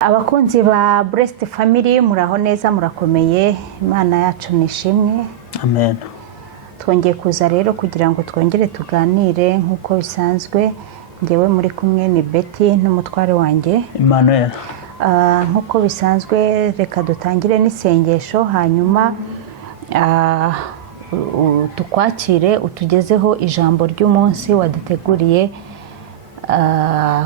Abakunzi ba Blessed Family muraho neza murakomeye, Imana yacu nishimwe. Amen. Twongeye kuza rero kugira ngo twongere tuganire nkuko bisanzwe. Ngewe muri kumwe ni Betty n'umutware wanjye Emmanuel. Nkuko bisanzwe reka dutangire n'isengesho hanyuma tukwakire utugezeho ijambo ry'umunsi waduteguriye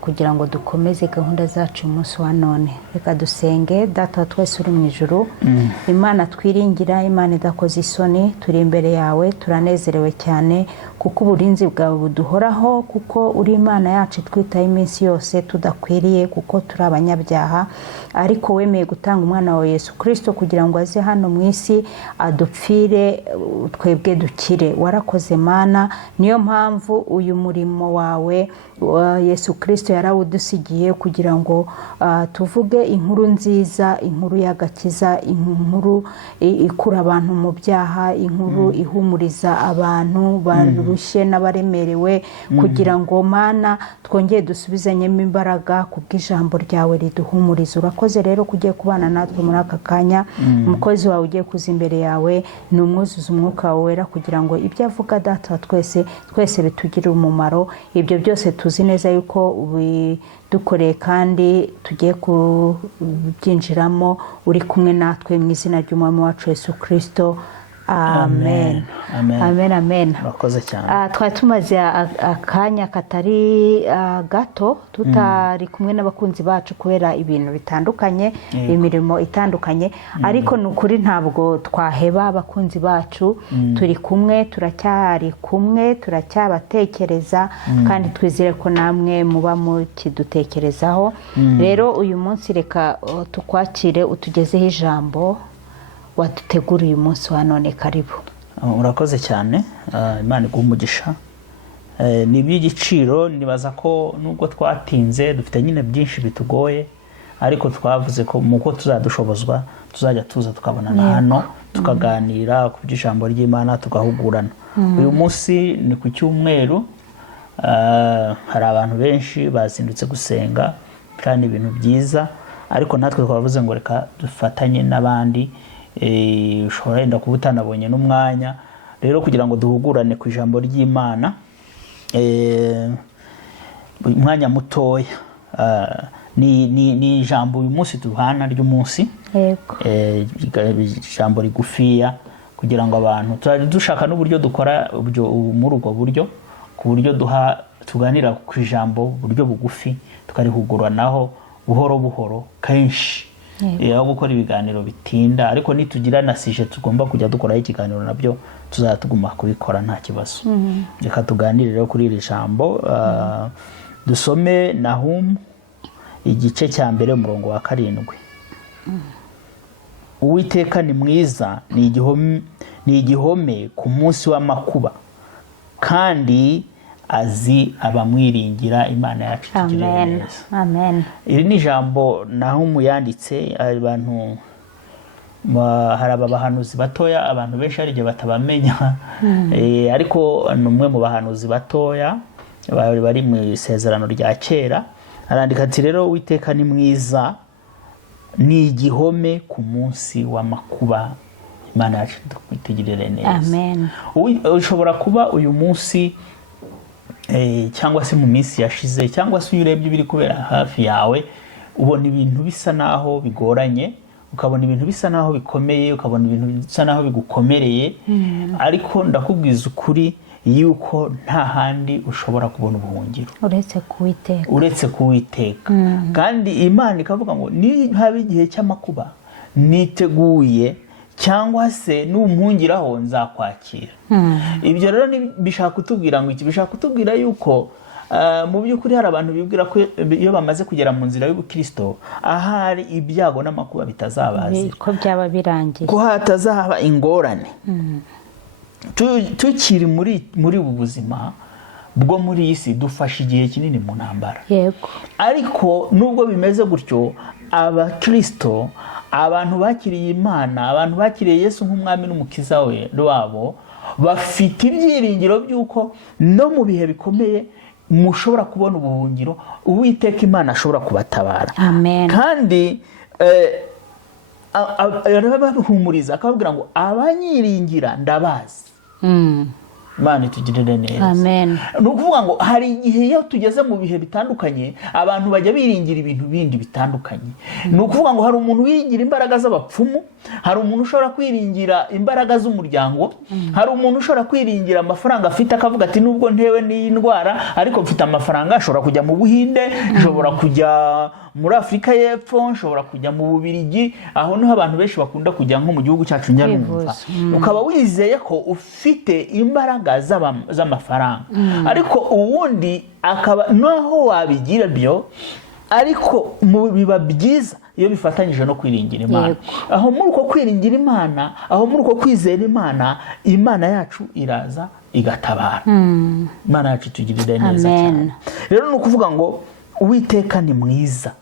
kugira ngo dukomeze gahunda zacu umunsi wa none. Reka dusenge. Data wa twese uri mu ijuru, Imana twiringira, Imana idakoze isoni, turi imbere yawe, turanezerewe cyane kuko uburinzi bwawe buduhoraho, kuko uri Imana yacu twitaye iminsi yose tudakwiriye, kuko turi abanyabyaha, ariko wemeye gutanga umwana wawe Yesu Kristo kugira ngo aze hano mu isi adupfire twebwe dukire. Warakoze Mana, niyo mpamvu uyu murimo wawe Yesu Kristo yarawudusigiye kugira ngo tuvuge inkuru nziza, inkuru y'agakiza, inkuru ikura abantu mu byaha, inkuru ihumuriza abantu barushye n'abaremerewe, kugira ngo Mana twongeye dusubizanyemo imbaraga kubw'ijambo ryawe riduhumuriza. Urakoze rero kugiye kubana natwe muri aka kanya. Umukozi wawe ugiye kuza imbere yawe ni umwuzuza umwuka wawe wera, kugira ngo ibyo avuga Data twese bitugirire umumaro. Ibyo byose tuzi neza yuko dukoreye kandi tugiye kubyinjiramo uri kumwe natwe, mu izina ry'umwami wacu Yesu Kristo. Amen. Amen. Amen. Amen. Urakoze cyane. Twari tumaze akanya katari gato tutari kumwe n'abakunzi bacu kubera ibintu bitandukanye, imirimo itandukanye, ariko nukuri ntabwo twaheba abakunzi bacu. Turi kumwe, turacyari kumwe, turacyabatekereza, kandi twizere ko namwe muba mukidutekerezaho. Rero uyu munsi reka tukwakire utugezeho ijambo waduteguriye umunsi wa none. Karibu. Urakoze cyane. Imana iguhe umugisha. Ni iby'igiciro. Nibaza ko nubwo twatinze dufite nyine byinshi bitugoye, ariko twavuze ko muko tuzadushobozwa tuzajya tuza tukabonana hano tukaganira ku by'ijambo ry'Imana, tugahugurana. Uyu munsi ni ku cyumweru. Hari abantu benshi bazindutse gusenga kandi ibintu byiza, ariko natwe twavuze ngo reka dufatanye n'abandi. Ushobora yenda kuba utanabonye n'umwanya rero kugira ngo duhugurane ku ijambo ry'Imana umwanya mutoya. Ni ijambo uyu munsi duhana ry'umunsi, ijambo rigufiya, kugira ngo abantu dushaka n'uburyo dukora muri ubwo buryo, ku buryo tuganira ku ijambo buryo bugufi, tukarihuguranaho buhoro buhoro kenshi. Aho gukora ibiganiro bitinda, ariko nitugira na sije tugomba kujya dukoraho ikiganiro nabyo tuzatuguma kubikora nta kibazo. Reka tuganire rero kuri iri jambo. Dusome Nahumu igice cya mbere umurongo wa 7. Uwiteka ni mwiza, ni igihome ku munsi w'amakuba, kandi azi abamwiringira. Imana yacu tugirire neza. Amen. Iri ni ijambo Nahumu yanditse. Abantu hari abahanuzi batoya, abantu benshi ari batabamenya, ariko ni umwe mu bahanuzi batoya bari mu isezerano rya kera. Arandika ati rero Uwiteka ni mwiza, ni igihome ku munsi w'amakuba. Imana yacu tugirire neza. Amen. Ushobora kuba uyu munsi cyangwa se mu minsi yashize, cyangwa se urebye biri kubera hafi yawe, ubona ibintu bisa naho bigoranye, ukabona ibintu bisa naho bikomeye, ukabona ibintu bisa naho bigukomereye, ariko ndakubwiza ukuri yuko nta handi ushobora kubona ubuhungiro uretse kuwiteka. Kandi Imana ikavuga ngo ni haba igihe cy'amakuba niteguye, cyangwa se n'umuhungiraho nzakwakira. Ibyo rero bishaka kutubwira ngo iki? Bishaka kutubwira yuko mu by'ukuri hari abantu bibwira ko iyo bamaze kugera mu nzira y'ubukristo, ahari ibyago n'amakuba bitazabazi, ko byaba birangiye, ko hatazaba ingorane. Tukiri muri ubu buzima bwo muri iyi si, dufashe igihe kinini mu ntambara. Yego. Ariko nubwo bimeze gutyo, abakristo, abantu bakiriye Imana, abantu bakiriye Yesu nk'umwami n'umukiza wabo, bafite ibyiringiro by'uko no mu bihe bikomeye mushobora kubona ubuhungiro, Uwiteka Imana ashobora kubatabara. Amen. Kandi arabahumuriza akababwira ngo abanyiringira ndabazi. Imana itugirire neza. Amen. Ni ukuvuga ngo hari igihe iyo tugeze mu bihe bitandukanye abantu bajya biringira ibintu bindi bitandukanye. Ni ukuvuga ngo hari umuntu wiringira imbaraga z'abapfumu, hari umuntu ushobora kwiringira imbaraga z'umuryango, hari umuntu ushobora kwiringira amafaranga afite akavuga ati nubwo ntewe n'iyi ndwara ariko mfite amafaranga, ashobora kujya mu Buhinde, ashobora kujya muri Afurika y'Epfo, nshobora kujya mu Bubiligi, aho niho abantu benshi bakunda kujya nko mu gihugu cyacu Nyarumva. Ukaba wizeye ko ufite imbaraga z'amafaranga, ariko uwundi akaba naho wabigira byo, ariko biba byiza iyo bifatanyije no kwiringira Imana. Aho muri uko kwiringira Imana, aho muri uko kwizera Imana, Imana yacu iraza igatabara. Imana yacu itugirire neza cyane. Rero ni ukuvuga ngo Uwiteka ni mwiza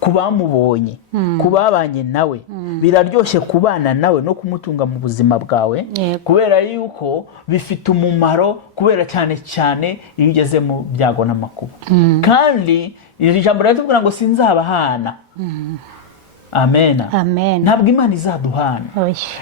ku bamubonye, ku babanye nawe, biraryoshye kubana nawe no kumutunga mu buzima bwawe, kubera yuko bifite umumaro, kubera cyane cyane iyo ugeze mu byago n'amakuba. Kandi iri jambo riratubwira ngo sinzabahana. Amen. Amen. Ntabwo Imana izaduhana,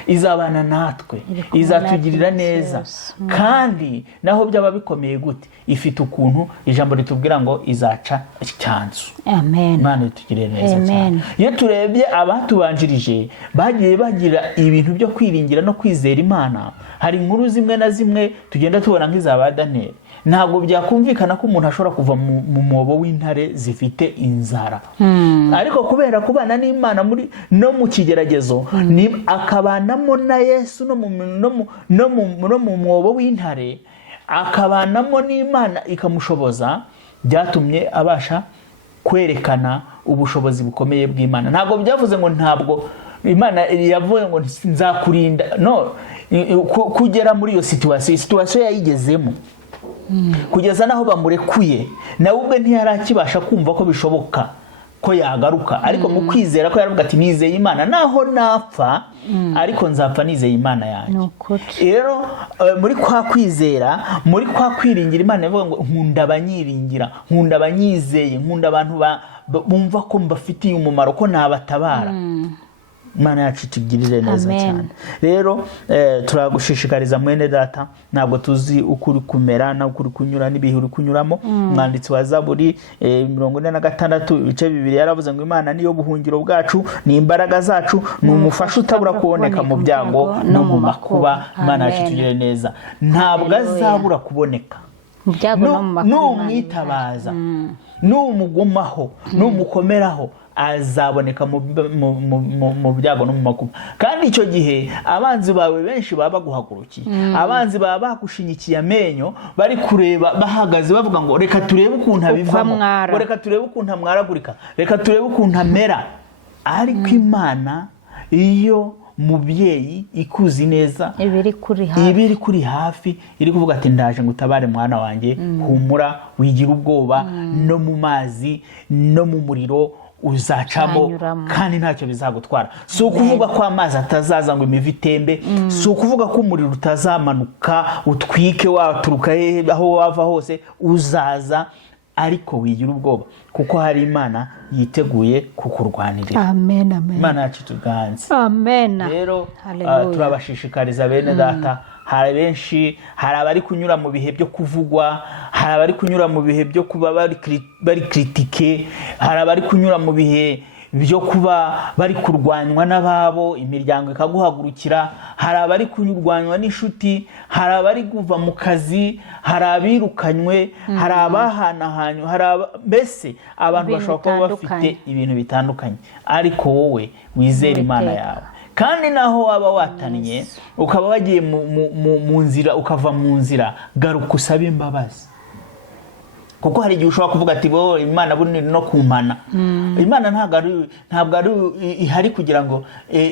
izabana natwe, izatugirira neza. Kandi naho byaba bikomeye gute, ifite ukuntu ijambo ritubwira ngo izaca icyanzu. Amen. Imana itugirire neza cyane. Iyo turebye abatubanjirije bagiye bagira ibintu byo kwiringira no kwizera Imana, hari inkuru zimwe na zimwe tugenda tubona nk'izaba Daniel. Ntabwo byakumvikana ko umuntu ashobora kuva mu mwobo w'intare zifite inzara, ariko kubera kubana n'Imana no mu kigeragezo, akabanamo na Yesu no mu mwobo w'intare, akabanamo n'Imana ikamushoboza, byatumye abasha kwerekana ubushobozi bukomeye bw'Imana. Ntabwo byavuze ngo ntabwo Imana yavuye ngo nzakurinda, no, kugera muri iyo situation yayigezemo, kugeza naho bamurekuye, nawe ubwe ntiyarakibasha kumva ko bishoboka ko yagaruka, ariko mu kwizera ko yaravuga ati nizeye Imana naho napfa, ariko nzapfa nizeye Imana yanjye. Rero muri kwa kwizera, muri kwa kwiringira Imana, yavuga ngo nkunda abanyiringira, nkunda abanyizeye, nkunda abantu bumva ko mbafitiye umumaro, ko nabatabara. Imana yacu itugirire neza cyane. Rero turagushishikariza mwene data, ntabwo tuzi ukuri kumera na ukuri kunyura n'ibihe uri kunyuramo. Umwanditsi wa Zaburi 46 ibice 2 yaravuze ngo Imana niyo buhungiro bwacu, ni imbaraga zacu, ni umufasha utabura kuboneka mu byago no mu makuba. Imana yacu itugirire neza, ntabwo azabura kuboneka mu byago no mu makuba. Numwitabaza, numugumaho, numukomeraho, azaboneka mu byago no mu makuba. Kandi icyo gihe abanzi bawe benshi baba baguhagurukiye, abanzi baba bagushinyikiye amenyo, bari kureba bahagaze bavuga ngo reka turebe ukuntu abivamo, reka turebe ukuntu amwaragurika, reka turebe ukuntu amera. Ariko Imana iyo mubyeyi ikuzi neza, ibiri kuri hafi, iri kuvuga ati ndaje ngutabare mwana wanjye, humura, wigira ubwoba, no mu mazi no mu muriro uzacamo kandi ntacyo bizagutwara. Si ukuvuga ko amazi atazaza ngo imivu itembe, si ukuvuga ko umuriro utazamanuka utwike waturuka aho wava hose, uzaza, ariko wigira ubwoba kuko hari Imana yiteguye kukurwanirira. Amen. Amen. Imana yacu tuganze. Amen. Rero turabashishikariza bene data, hari benshi, hari abari kunyura mu bihe byo kuvugwa, hari abari kunyura mu bihe byo kuba bari kritike, hari abari kunyura mu bihe byo kuba bari kurwanywa n'ababo, imiryango ikaguhagurukira, hari abari kurwanywa n'inshuti, hari abari kuva mu kazi, hari abirukanywe, hari abahanahanywe, mbese abantu bashobora kuba bafite ibintu bitandukanye, ariko wowe wizera Imana yawe. Kandi naho waba wataniye, ukaba wagiye mu nzira, ukava mu nzira, garuka usabe imbabazi. Kuko hari igihe ushobora kuvuga ati bo Imana bunini no kumpana. Imana ntabwo ari ihari kugira ngo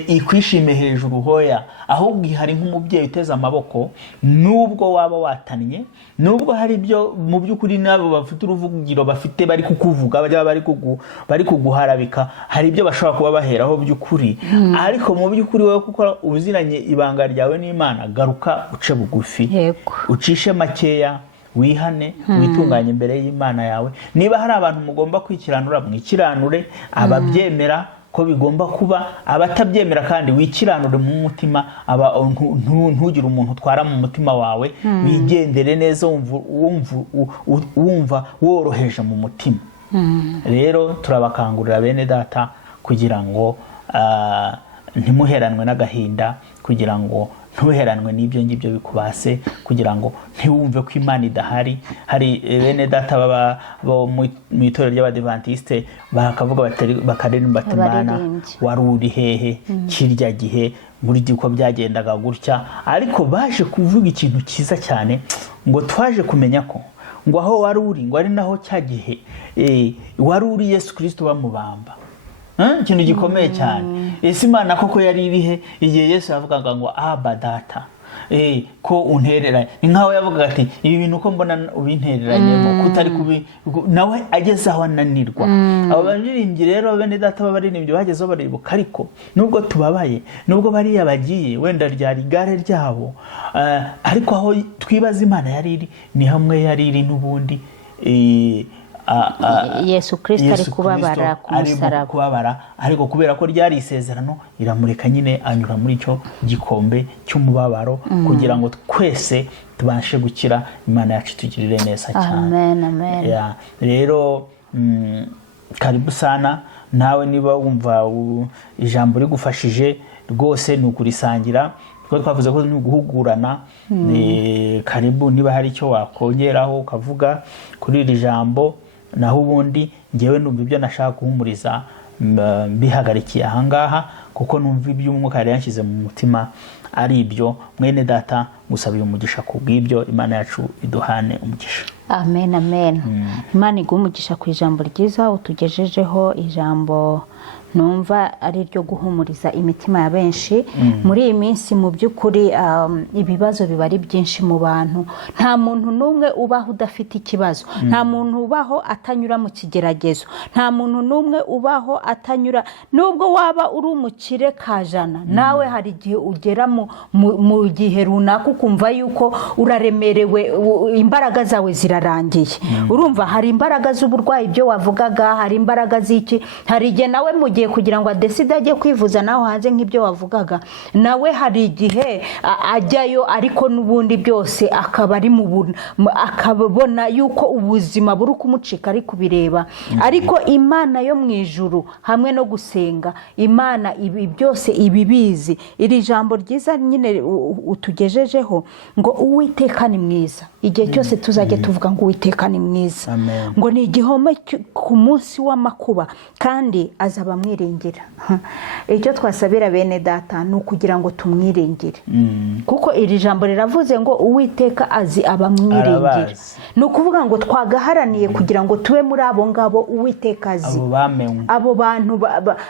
ikwishime hejuru hoya, ahubwo ihari nk'umubyeyi uteze amaboko. Nubwo waba wataniye, nubwo hari ibyo mu by'ukuri nabo bafite uruvugiro bafite bari kukuvuga, bari kuguharabika, hari ibyo bashobora kuba baheraho by'ukuri, ariko mu by'ukuri wowe kuko uziranye ibanga ryawe n'Imana, garuka uce bugufi, ucishe makeya, wihane witunganye imbere y'Imana yawe. Niba hari abantu mugomba kwikiranura, mwikiranure, ababyemera ko bigomba kuba, abatabyemera kandi wikiranure mu mutima, ntugire umuntu utwara mu mutima wawe, wigendere neza wumva woroheje mu mutima. Rero turabakangurira bene data kugira ngo ntimuheranwe n'agahinda, kugira ngo ntuheranwe n'ibyo ngibyo bikubase, kugira ngo ntiwumve ko Imana idahari. Hari bene data baba mu itorero ry'Abadiventiste bakavuga bakaririmba bati Mana wari uri hehe kirya gihe buri uko byagendaga gutya, ariko baje kuvuga ikintu cyiza cyane ngo twaje kumenya ko ngo aho wari uri ngo ari naho cya gihe wari uri Yesu Kristo bamubamba. Ikintu gikomeye cyane. Ese Imana koko yari irihe igihe Yesu yavugaga ngo Aba Data, ko untereranye? Nkaho yavugaga ati ibi bintu uko mbona ubintereranyemo kutari nawe ageze aho ananirwa. Abo baririmbyi rero bene data b'abaririmbyi bagezeho baribuka, ariko nubwo tubabaye, nubwo bariya bagiye wenda ryari igare ryabo, ariko aho twibaza Imana yari iri ni hamwe yari iri n'ubundi. Yesu Kristo ari kubabara ku musaraba, ariko kubera ko ryari isezerano iramureka nyine anyura muri cyo gikombe cy'umubabaro kugira ngo twese tubashe gukira. Imana yacu tugirire neza cyane. Amen. Rero karibu sana nawe, niba wumva ijambo rigufashije rwose ni ukurisangira, kuko twavuze ko ni uguhugurana. Karibu, niba hari icyo wakongeraho ukavuga kuri iri jambo, naho ubundi ngewe numva ibyo nashaka guhumuriza mbihagarikiye ahangaha, kuko numva iby'Umwuka yari yanshyize mu mutima ari ibyo. Mwene data ngusabiye umugisha kubw'ibyo. Imana yacu iduhane umugisha. Amen. Imana iguhe umugisha ku ijambo ryiza utugejejeho, ijambo numva ari ryo guhumuriza imitima ya benshi muri iyi minsi. Mu by'ukuri ibibazo biba ari byinshi mu bantu. Nta muntu n'umwe ubaho udafite ikibazo, nta muntu ubaho atanyura mu kigeragezo, nta muntu n'umwe ubaho atanyura, nubwo waba uri umukire kajana, nawe hari igihe ugera mu gihe runaka ukumva yuko uraremerewe, imbaraga zawe zirarangiye. Urumva hari imbaraga z'uburwayi byo wavugaga, hari imbaraga z'iki, hari igihe nawe mu gihe kugira ngo adeside ajye kwivuza naho hanze nk'ibyo wavugaga, nawe hari igihe ajyayo, ariko n'ubundi byose akaba ari akabona yuko ubuzima buri kumucika ari kubireba. Ariko Imana yo mu ijuru hamwe no gusenga, Imana ibi byose ibibizi. Iri jambo ryiza nyine utugejejeho ngo Uwiteka ni mwiza, igihe cyose tuzajya tuvuga ngo Uwiteka ni mwiza. Ngo ni igihome ku munsi w'amakuba kandi azaba mwiringira. Icyo twasabira bene data ni ukugira ngo tumwiringire, kuko iri jambo riravuze ngo Uwiteka azi abamwiringira. Ni ukuvuga ngo twagaharaniye kugira ngo tube muri abo ngabo Uwiteka azi, abo bantu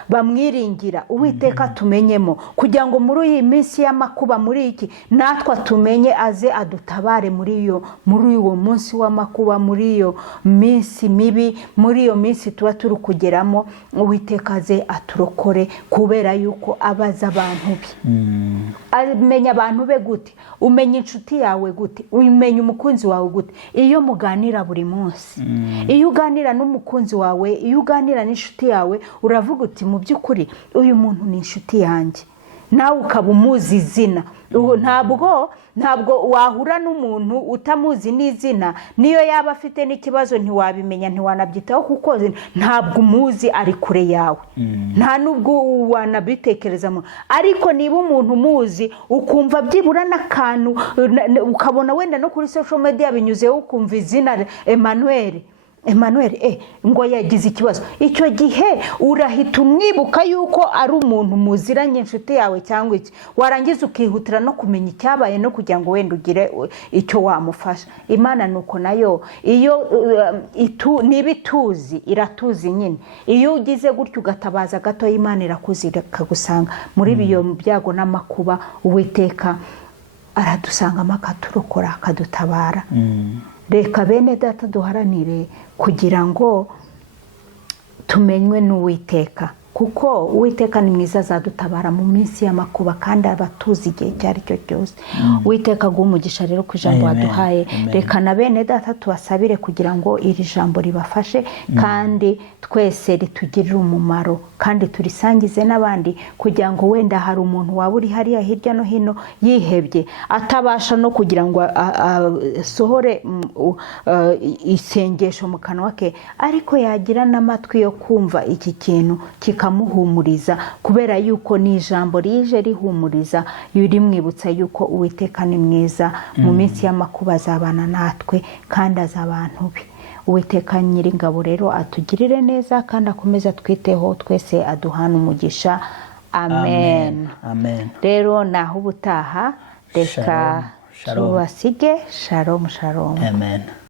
bamwiringira. Uwiteka tumenyemo kugira ngo muri iyi minsi y'amakuba, muri iki natwe tumenye, aze adutabare muri uwo munsi w'amakuba, muri iyo minsi mibi, muri iyo minsi tuba turi kugeramo. Uwiteka aze aturokore, kubera yuko abaza abantu be. Amenya abantu be gute? Umenya inshuti yawe gute? Umenya umukunzi wawe gute? Iyo muganira buri munsi, iyo uganira n'umukunzi wawe, iyo uganira n'inshuti yawe, uravuga uti mu by'ukuri uyu muntu ni inshuti yanjye, nawe ukaba umuzi izina. Ntabwo wahura n'umuntu utamuzi n'izina, niyo yaba afite n'ikibazo ntiwabimenya, ntiwanabyitaho, kuko ntabwo umuzi, ari kure yawe, nta nubwo wanabitekerezamo. Ariko niba umuntu umuzi ukumva byibura n'akantu, ukabona wenda no kuri social media binyuzeho ukumva izina Emmanuel ngo yagize ikibazo, icyo gihe urahita umwibuka yuko ari umuntu muziranye, inshuti yawe cyangwa iki, warangiza ukihutira no kumenya icyabaye no kugira ngo wenda ugire icyo wamufasha. Imana nuko nayo iyo niba ituzi iratuzi nyine. Iyo ugize gutyo ugatabaza gato, Imana irakuzi ikagusanga muri biyo byago n'amakuba. Uwiteka aradusangamo akaturokora, akadutabara. Reka bene data duharanire kugira ngo tumenywe n'Uwiteka, kuko Uwiteka ni mwiza, azadutabara mu minsi y'amakuba kandi abatuzi igihe icyo ari cyo cyose. Uwiteka aguhe umugisha rero ku ijambo waduhaye. Reka na bene data tubasabire kugira ngo iri jambo ribafashe kandi twese ritugirire umumaro kandi turisangize n'abandi, kugira ngo wenda hari umuntu waba uri hariya hirya no hino yihebye atabasha no kugira ngo asohore isengesho mu kanwa ke, ariko yagira n'amatwi yo kumva iki kintu kikamuhumuriza, kubera yuko ni ijambo rije rihumuriza rimwibutsa yuko Uwiteka ni mwiza, mu minsi y'amakuba azabana natwe kandi azabantu be. Uwiteka Nyiringabo rero atugirire neza kandi akomeze atwiteho twese, aduhana umugisha. Amen. Rero naho ubutaha, reka tubasige. Shalom. Amen.